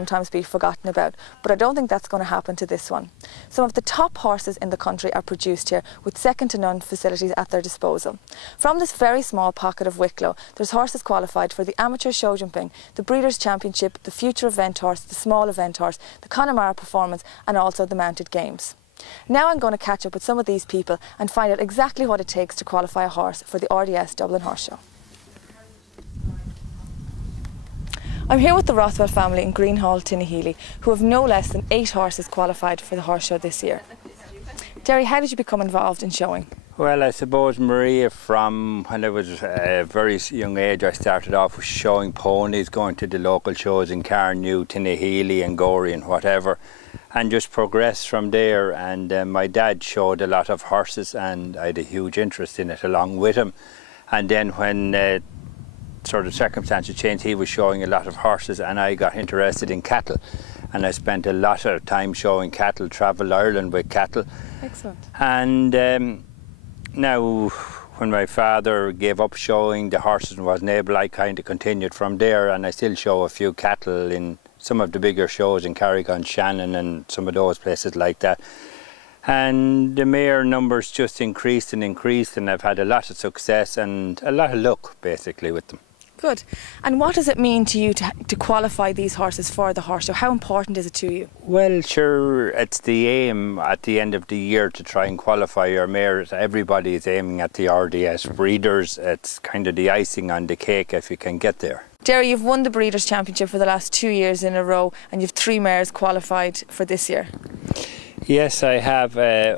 sometimes be forgotten about, but I don't think that's going to happen to this one. Some of the top horses in the country are produced here with second-to-none facilities at their disposal. From this very small pocket of Wicklow, there's horses qualified for the amateur show jumping, the Breeders' Championship, the Future Event Horse, the Small Event Horse, the Connemara Performance and also the Mounted Games. Now I'm going to catch up with some of these people and find out exactly what it takes to qualify a horse for the RDS Dublin Horse Show. I'm here with the Rothwell family in Greenhall, Tinahely, who have no less than 8 horses qualified for the horse show this year. Jerry, how did you become involved in showing? Well, I suppose, Maria, from when I was a very young age, I started off with showing ponies, going to the local shows in Carnew, Tinahely and Gorey and whatever, and just progressed from there. And my dad showed a lot of horses and I had a huge interest in it along with him. And then when sort of circumstances changed, he was showing a lot of horses and I got interested in cattle. And I spent a lot of time showing cattle, travelled Ireland with cattle. Excellent. And now, when my father gave up showing the horses and wasn't able, I kind of continued from there, and I still show a few cattle in some of the bigger shows in Carrick-on Shannon and some of those places like that. And the mare numbers just increased and increased, and I've had a lot of success and a lot of luck basically with them. Good. And what does it mean to you to qualify these horses for the horse show? How important is it to you? Well, sure, it's the aim at the end of the year to try and qualify your mares. Everybody is aiming at the RDS Breeders. It's kind of the icing on the cake if you can get there. Jerry, you've won the Breeders' Championship for the last 2 years in a row and you've 3 mares qualified for this year. Yes, I have.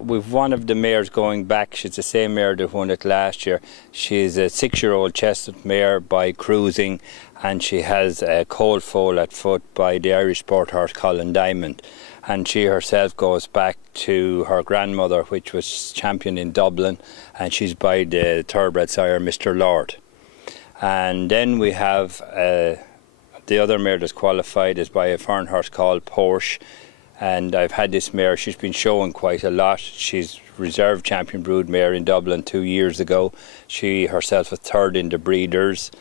We've one of the mares going back. She's the same mare that won it last year. She's a 6-year-old chestnut mare by Cruising, and she has a cold foal at foot by the Irish sport horse Colin Diamond. And she herself goes back to her grandmother, which was champion in Dublin, and she's by the thoroughbred sire Mr. Lord. And then we have the other mare that's qualified is by a foreign horse called Porsche. And I've had this mare, she's been showing quite a lot. She's reserve champion brood mare in Dublin 2 years ago. She herself was 3rd in the Breeders.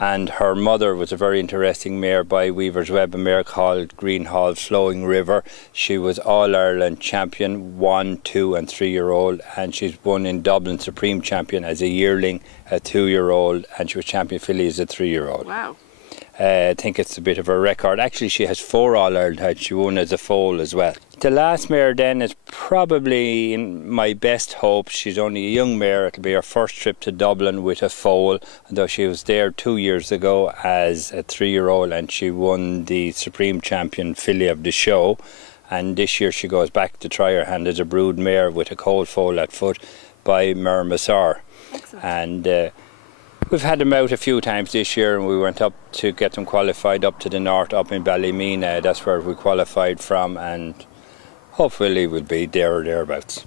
And her mother was a very interesting mare by Weaver's Web, a mare called Greenhall Flowing River. She was All-Ireland champion, 1, 2 and 3-year-old, and she's won in Dublin Supreme Champion as a yearling, a 2-year-old, and she was champion filly as a 3-year-old. Wow. I think it's a bit of a record. Actually, she has 4 All-Ireland. She won as a foal as well. The last mare then is probably in my best hope. She's only a young mare. It'll be her first trip to Dublin with a foal, though she was there 2 years ago as a 3-year-old and she won the Supreme Champion filly of the show. And this year she goes back to try her hand as a brood mare with a cold foal at foot by Mermassar. And we've had them out a few times this year, and we went up to get them qualified up to the north, up in Ballymena. That's where we qualified from, and hopefully we'll be there or thereabouts.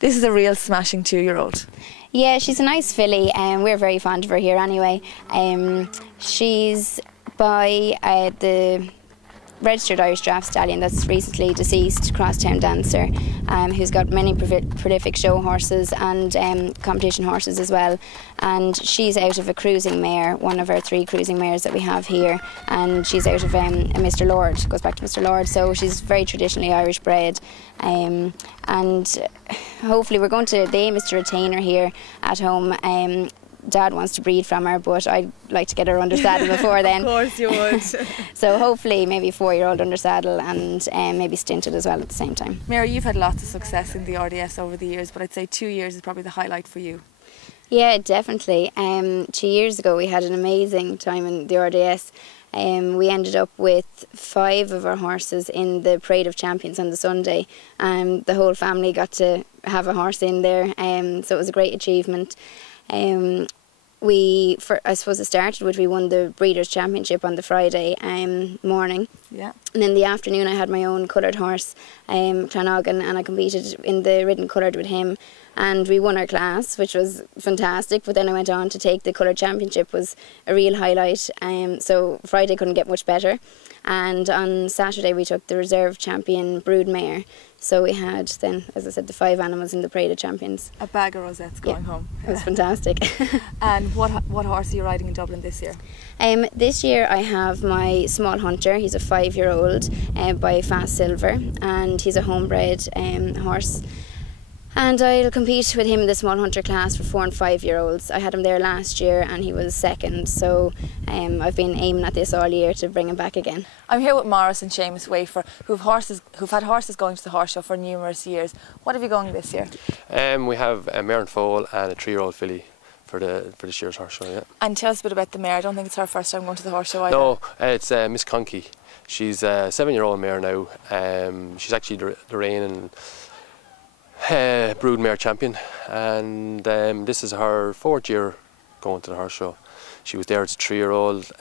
This is a real smashing 2-year-old. Yeah, she's a nice filly, and we're very fond of her here anyway. She's by the registered Irish draft stallion that's recently deceased, Crosstown Dancer, who's got many prolific show horses and competition horses as well. And she's out of a cruising mare, one of our 3 cruising mares that we have here, and she's out of a Mr. Lord, goes back to Mr. Lord, so she's very traditionally Irish bred. And hopefully we're going to, the aim is to retain her here at home. Dad wants to breed from her, but I'd like to get her under saddle before then. Of course you would. So hopefully maybe a 4-year-old under saddle and maybe stinted as well at the same time. Mary, you've had lots of success in the RDS over the years, but I'd say 2 years is probably the highlight for you. Yeah, definitely. 2 years ago we had an amazing time in the RDS. We ended up with 5 of our horses in the Parade of Champions on the Sunday. The whole family got to have a horse in there, so it was a great achievement. I suppose it started with we won the Breeders' Championship on the Friday morning. Yeah. And in the afternoon I had my own coloured horse, Clonoghan, and I competed in the ridden coloured with him. And we won our class, which was fantastic. But then I went on to take the coloured championship, was a real highlight. So Friday couldn't get much better. And on Saturday we took the reserve champion brood mare. So we had then, as I said, the 5 animals in the parade of champions. A bag of rosettes going home. It was fantastic. And what horse are you riding in Dublin this year? This year I have my small hunter. He's a 5-year-old by Fast Silver, and he's a homebred horse. And I'll compete with him in the small hunter class for 4 and 5-year-olds. I had him there last year and he was second, so I've been aiming at this all year to bring him back again. I'm here with Morris and Seamus Wafer, who've had horses going to the horse show for numerous years. What have you going this year? We have a mare and foal and a 3-year-old filly for this year's horse show. Yeah. And tell us a bit about the mare. I don't think it's her first time going to the horse show either. No, it's Miss Conkey. She's a 7-year-old mare now. She's actually the reigning broodmare champion, and this is her 4th year going to the horse show. She was there as a 3-year-old,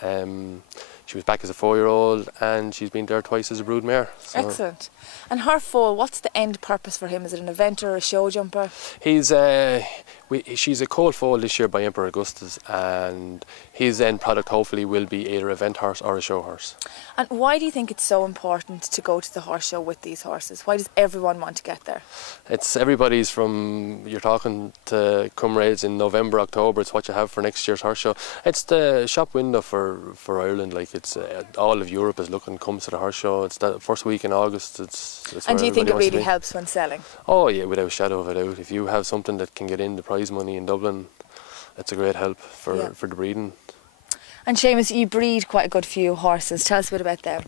she was back as a 4-year-old, and she's been there twice as a broodmare. So. Excellent. And her foal, what's the end purpose for him? Is it an eventer or a show jumper? She's a cold foal this year by Emperor Augustus, and his end product hopefully will be either a event horse or a show horse. And why do you think it's so important to go to the horse show with these horses? Why does everyone want to get there? It's everybody's, from you're talking to comrades in November, October. It's what you have for next year's horse show. It's the shop window for Ireland. Like, it's all of Europe is comes to the horse show. It's the first week in August. And do you think it really helps when selling? Oh yeah, without a shadow of a doubt. If you have something that can get in the prize money in Dublin, it's a great help for the breeding. And Seamus, you breed quite a good few horses. Tell us a bit about them.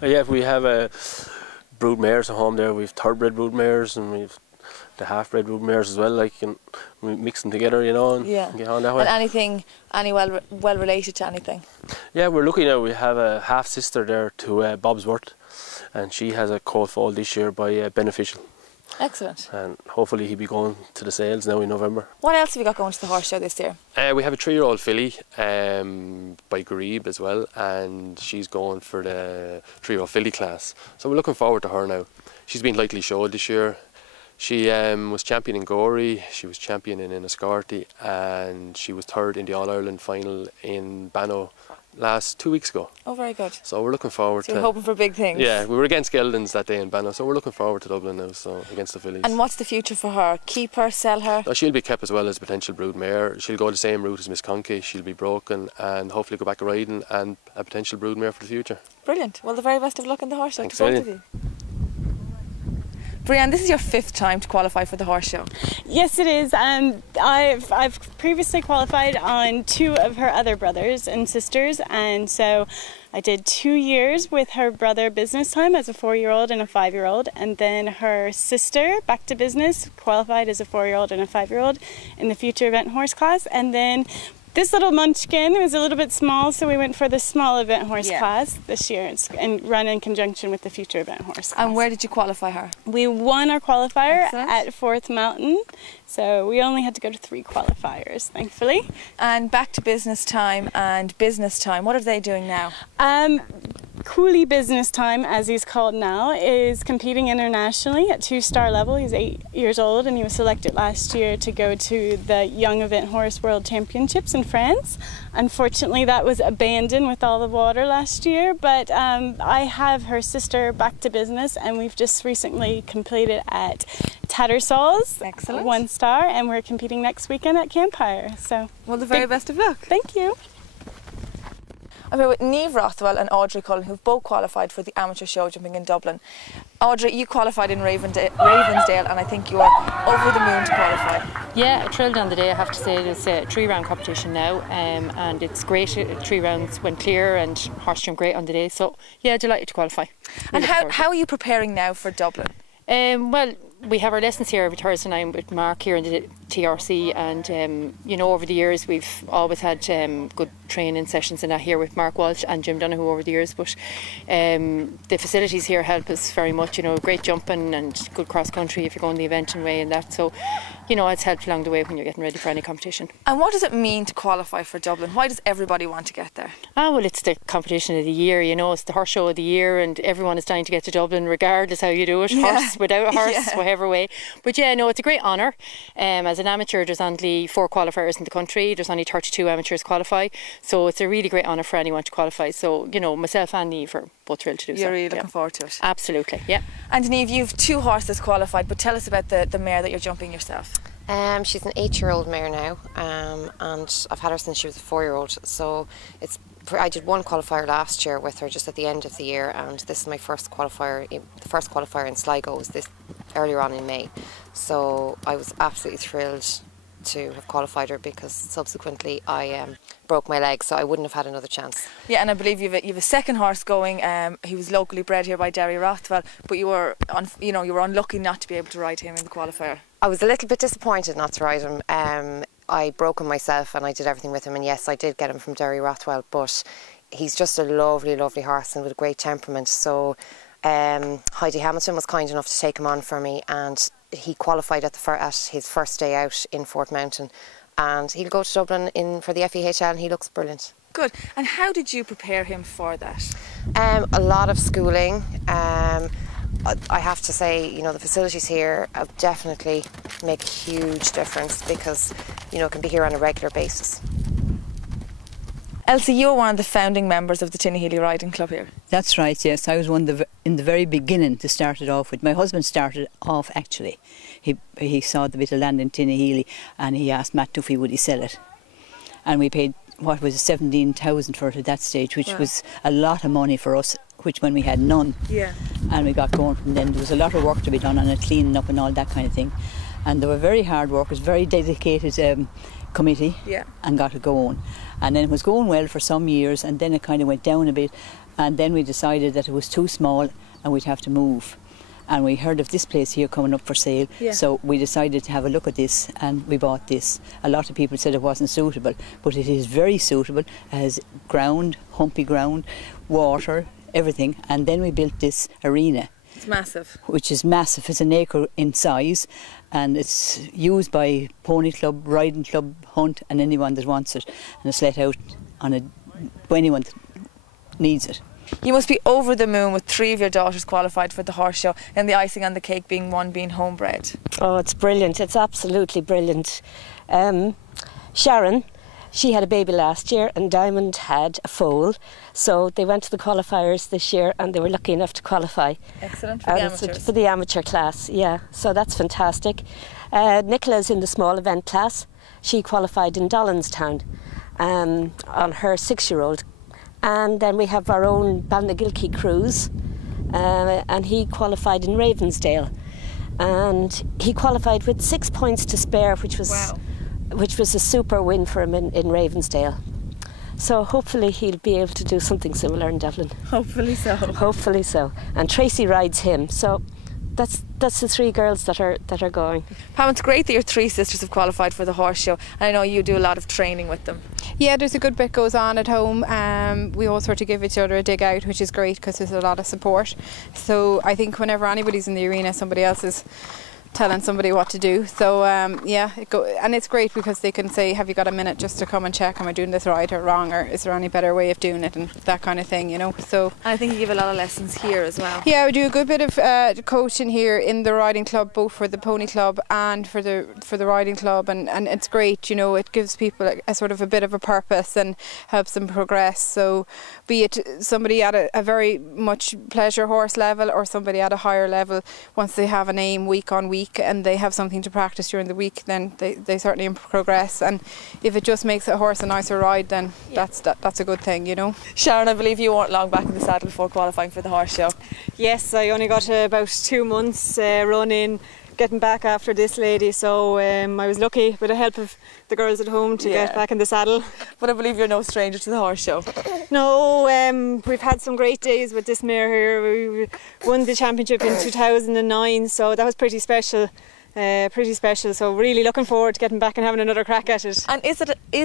Yeah, we have brood mares at home there. We've thoroughbred brood mares, and we've the half-bred brood mares as well. Like, and we mix them together, you know, and get on that way. And any well related to anything? Yeah, we're lucky now. We have a half sister there to Bob's Worth, and she has a colt foal this year by Beneficial. Excellent. And hopefully he'll be going to the sales now in November. What else have you got going to the horse show this year? We have a 3-year-old filly by Garib as well, and she's going for the 3-year-old filly class. So we're looking forward to her now. She's been lightly showed this year. She was champion in Gorey, she was champion in Enniscorthy, and she was 3rd in the All-Ireland final in Banno 2 weeks ago. Oh, very good. So we're looking forward to... So you're hoping for big things. Yeah, we were against Geldens that day in Banno, so we're looking forward to Dublin now, so against the fillies. And what's the future for her? Keep her, sell her? No, she'll be kept as well as a potential brood mare. She'll go the same route as Miss Conkey. She'll be broken and hopefully go back riding and a potential brood mare for the future. Brilliant. Well, the very best of luck in the horse show. Thanks, to both of you. Brianne, this is your 5th time to qualify for the horse show. Yes, it is. I've previously qualified on 2 of her other brothers and sisters, and so I did 2 years with her brother Business Time as a 4-year-old and a 5-year-old, and then her sister Back to Business qualified as a 4-year-old and a 5-year-old in the Future Event Horse class, and then this little munchkin was a little bit small, so we went for the small event horse class this year and run in conjunction with the Future Event Horse class. And where did you qualify her? We won our qualifier at 4th Mountain, so we only had to go to 3 qualifiers, thankfully. And Back to Business Time and Business Time, what are they doing now? Coolie Business Time, as he's called now, is competing internationally at 2-star level. He's 8 years old and he was selected last year to go to the Young Event Horse World Championships in France. Unfortunately, that was abandoned with all the water last year, but I have her sister Back to Business, and we've just recently completed at Tattersalls. Excellent. 1-star, and we're competing next weekend at Campfire. So, well, the very best of luck. Thank you. I'm here with Niamh Rothwell and Audrey Cullen, who've both qualified for the amateur show jumping in Dublin. Audrey, you qualified in Ravensdale, and I think you are over the moon to qualify. Yeah, I thrilled on the day, I have to say. It's a 3-round competition now, and it's great. 3 rounds went clear and horse jumped great on the day, so yeah, delighted to qualify. And how are you preparing now for Dublin? Well, we have our lessons here every Thursday night with Mark here in the TRC, and you know, over the years we've always had good training sessions and that here with Mark Walsh and Jim Donoghue over the years, but the facilities here help us very much, you know, great jumping and good cross country if you're going the eventing way and that, so you know, it's helped along the way when you're getting ready for any competition. And what does it mean to qualify for Dublin? Why does everybody want to get there? Well, it's the competition of the year, you know, it's the horse show of the year, and everyone is dying to get to Dublin regardless how you do it, horse, without a horse, whatever way. But yeah, no, it's a great honour. As as an amateur, there's only 4 qualifiers in the country. There's only 32 amateurs qualify. So it's a really great honour for anyone to qualify. So, you know, myself and Niamh are both thrilled to do so. You're really looking forward to it. Absolutely, yeah. And Niamh, you've 2 horses qualified, but tell us about the mare that you're jumping yourself. She's an 8-year-old mare now, and I've had her since she was a 4-year-old. So I did 1 qualifier last year with her just at the end of the year, and this is my first qualifier. The first qualifier in Sligo was this earlier on in May. So I was absolutely thrilled to have qualified her, because subsequently I broke my leg, so I wouldn't have had another chance. Yeah, and I believe you've a second horse going. He was locally bred here by Derry Rothwell, but you were unlucky not to be able to ride him in the qualifier. I was a little bit disappointed not to ride him. I broke him myself and I did everything with him, and yes, I did get him from Derry Rothwell, but he's just a lovely, lovely horse and with a great temperament. So Heidi Hamilton was kind enough to take him on for me, and he qualified at his first day out in Fort Mountain, and he'll go to Dublin for the FEHL, and he looks brilliant. Good. And how did you prepare him for that? A lot of schooling. I have to say, you know, the facilities here definitely make a huge difference, because, you know, it can be here on a regular basis. Elsie, you're one of the founding members of the Tinahely Riding Club here. That's right, yes. I was one in the very beginning to start it off with. My husband started off, actually. He saw the bit of land in Tinahely and he asked Matt Duffy would he sell it. And we paid, what was it, 17,000 for it at that stage, which was a lot of money for us, which when we had none. Yeah. And we got going from then. There was a lot of work to be done on it, cleaning up and all that kind of thing. And they were very hard workers, very dedicated committee, and got it going. And then it was going well for some years, and then it kind of went down a bit, and then we decided that it was too small and we'd have to move. And we heard of this place here coming up for sale, so we decided to have a look at this, and we bought this. A lot of people said it wasn't suitable, but it is very suitable. It has ground, humpy ground, water, everything, and then we built this arena. It's massive. Which is massive. It's an acre in size, and it's used by pony club, riding club, hunt, and anyone that wants it. And it's let out by anyone that needs it. You must be over the moon with 3 of your daughters qualified for the horse show, and the icing on the cake being one being homebred. Oh, it's brilliant. It's absolutely brilliant. Sharon, she had a baby last year, and Diamond had a foal. So they went to the qualifiers this year, and they were lucky enough to qualify. Excellent, for the amateurs. For the amateur class, yeah. So that's fantastic. Nicola's in the small event class. She qualified in Dollinstown on her 6-year-old. And then we have our own Balnagilkey Cruise, and he qualified in Ravensdale. And he qualified with 6 points to spare, which was a super win for him in Ravensdale. So hopefully he'll be able to do something similar in Dublin. Hopefully so. Hopefully so. And Tracy rides him. So that's the 3 girls that are going. Pam, it's great that your 3 sisters have qualified for the horse show, and I know you do a lot of training with them. Yeah, there's a good bit goes on at home. We all sort of give each other a dig out, which is great because there's a lot of support. So I think whenever anybody's in the arena, somebody else is telling somebody what to do. So yeah, and it's great because they can say, have you got a minute just to come and check, am I doing this right or wrong, or is there any better way of doing it, and that kind of thing, you know. So and I think you give a lot of lessons here as well. Yeah, we do a good bit of coaching here in the riding club, both for the pony club and for the riding club, and it's great, you know. It gives people a sort of a bit of a purpose and helps them progress. So be it somebody at a very much pleasure horse level or somebody at a higher level, once they have an aim week on week and they have something to practice during the week, then they certainly progress. And if it just makes a horse a nicer ride, then that's a good thing, you know. Sharon, I believe you weren't long back in the saddle before qualifying for the horse show. Yes, I only got about 2 months running, getting back after this lady, so I was lucky with the help of the girls at home to get back in the saddle. But I believe you're no stranger to the horse show. No, we've had some great days with this mare here. We won the championship in 2009, so that was pretty special. So really looking forward to getting back and having another crack at it. And is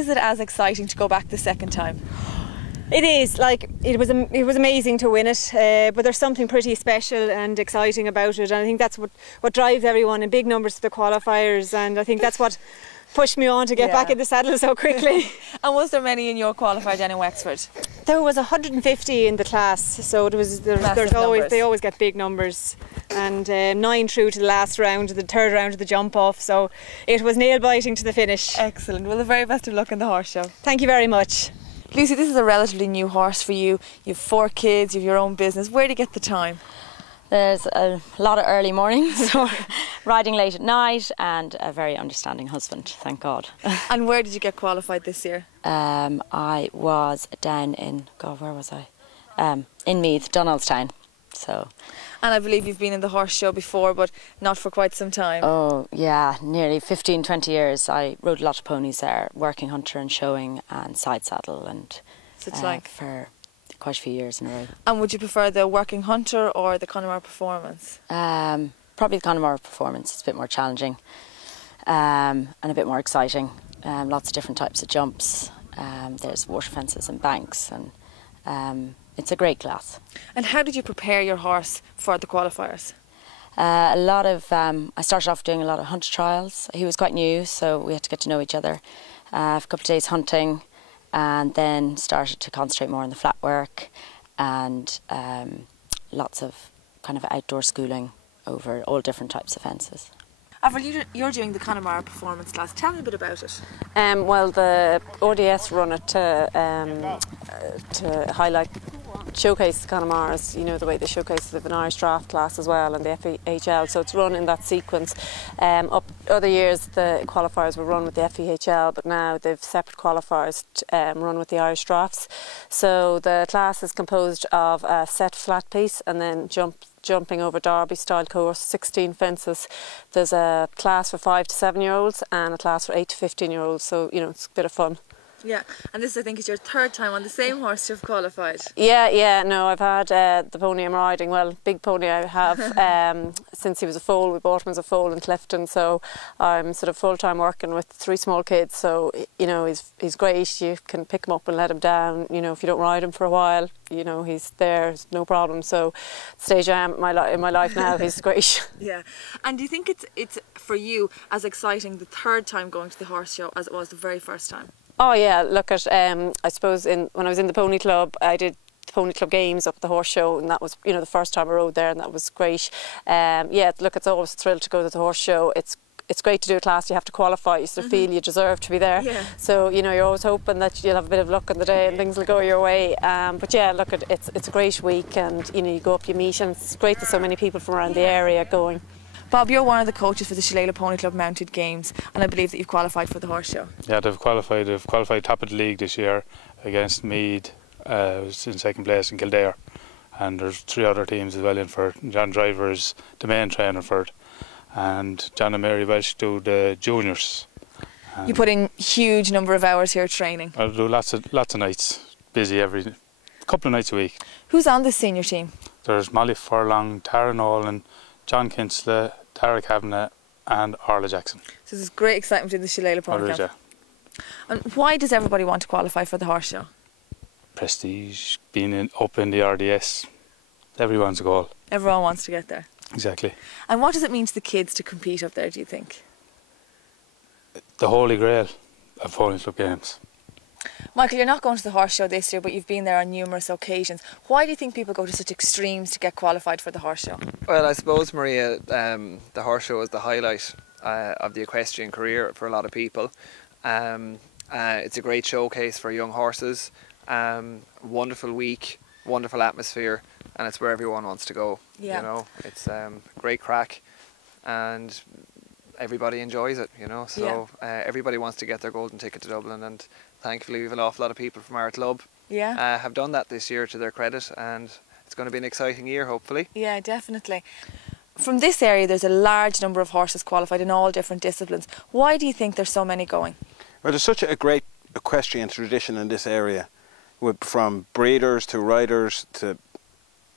it as exciting to go back the second time? It is. Like, it was amazing to win it, but there's something pretty special and exciting about it, and I think that's what drives everyone in big numbers to the qualifiers, and I think that's what pushed me on to get back in the saddle so quickly. And was there many in your qualifier then in Wexford? There was 150 in the class, so they always get big numbers, and 9 through to the last round, the third round of the jump off. So it was nail biting to the finish. Excellent. Well, the very best of luck in the horse show. Thank you very much. Lucy, this is a relatively new horse for you. You have 4 kids, you have your own business. Where do you get the time? There's a lot of early mornings, riding late at night, and a very understanding husband, thank God. And where did you get qualified this year? I was down in, where was I? In Meath, Donaldstown. So. And I believe you've been in the horse show before, but not for quite some time. Oh, yeah, nearly 15, 20 years. I rode a lot of ponies there, working hunter and showing and side saddle, and for quite a few years in a row. And would you prefer the working hunter or the Connemara performance? Probably the Connemara performance. It's a bit more challenging and a bit more exciting. Lots of different types of jumps. There's water fences and banks, and it's a great class. And how did you prepare your horse for the qualifiers? I started off doing a lot of hunter trials. He was quite new, so we had to get to know each other. A couple of days hunting, and then started to concentrate more on the flat work, and lots of kind of outdoor schooling over all different types of fences. Avril, you're doing the Connemara performance class. Tell me a bit about it. Well, the ODS run it to highlight, showcase the Connemara's, you know, the way they showcase the Irish draft class as well, and the FEHL, so it's run in that sequence. Other years the qualifiers were run with the FEHL, but now they've separate qualifiers run with the Irish drafts. So the class is composed of a set flat piece and then jumping over Derby style course, 16 fences. There's a class for 5 to 7 year olds and a class for 8 to 15 year olds, so you know, it's a bit of fun. Yeah, and this I think is your 3rd time on the same horse to have qualified. Yeah, no, I've had the pony I'm riding, well, big pony I have since he was a foal. We bought him as a foal in Clifton, so I'm sort of full-time working with 3 small kids, so you know, he's great. You can pick him up and let him down, you know, if you don't ride him for a while, you know, he's there, no problem. So the stage I am in my life now, he's great. Yeah, and do you think it's for you as exciting the 3rd time going to the horse show as it was the very first time? Oh yeah, look at I suppose when I was in the pony club, I did the pony club games up at the horse show, and that was, you know, the first time I rode there, and that was great. Yeah, look, it's always a thrill to go to the horse show. It's great to do a class. You have to qualify. You sort of feel you deserve to be there. Yeah. So you know, you're always hoping that you'll have a bit of luck on the day and things will go your way. But yeah, look, it's a great week, and you know, you go up, you meet, and it's great that so many people from around the area going. Bob, you're one of the coaches for the Tinahely Pony Club Mounted Games, and I believe that you've qualified for the horse show. Yeah, they've qualified top of the league this year against Meath, was in 2nd place in Kildare, and there's 3 other teams as well in for it. John Driver is the main trainer for it, and John and Mary Welsh do the juniors. You put in huge number of hours here training. I do lots of nights, busy every couple of nights a week. Who's on the senior team? There's Molly Furlong, Tara Nolan, John Kinsley, Tara Kavanagh and Orla Jackson. So there's great excitement in the Tinahely Pony Club. Yeah. And why does everybody want to qualify for the horse show? Prestige, being up in the RDS, everyone's a goal. Everyone wants to get there. Exactly. And what does it mean to the kids to compete up there, do you think? The holy grail of pony club games. Michael, you're not going to the horse show this year, but you've been there on numerous occasions. Why do you think people go to such extremes to get qualified for the horse show? Well, I suppose, Maria, the horse show is the highlight of the equestrian career for a lot of people. It's a great showcase for young horses. Wonderful week, wonderful atmosphere, and it's where everyone wants to go. Yeah. You know, it's great crack, and everybody enjoys it, you know, so everybody wants to get their golden ticket to Dublin, and thankfully we have an awful lot of people from our club have done that this year, to their credit, and it's going to be an exciting year, hopefully. Yeah, definitely. From this area there's a large number of horses qualified in all different disciplines. Why do you think there's so many going? Well, there's such a great equestrian tradition in this area, from breeders to riders to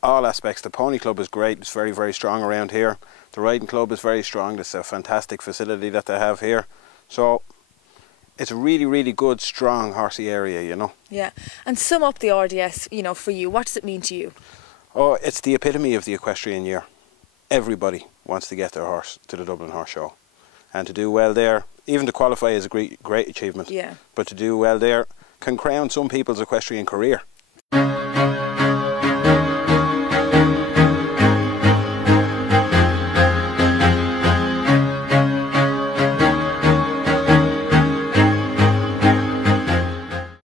all aspects. The pony club is great, it's very, very strong around here. The riding club is very strong. It's a fantastic facility that they have here. So it's a really, really good, strong horsey area, you know. Yeah, and sum up the RDS, you know, for you. What does it mean to you? Oh, it's the epitome of the equestrian year. Everybody wants to get their horse to the Dublin Horse Show. And to do well there, even to qualify is a great achievement. Yeah. But to do well there can crown some people's equestrian career.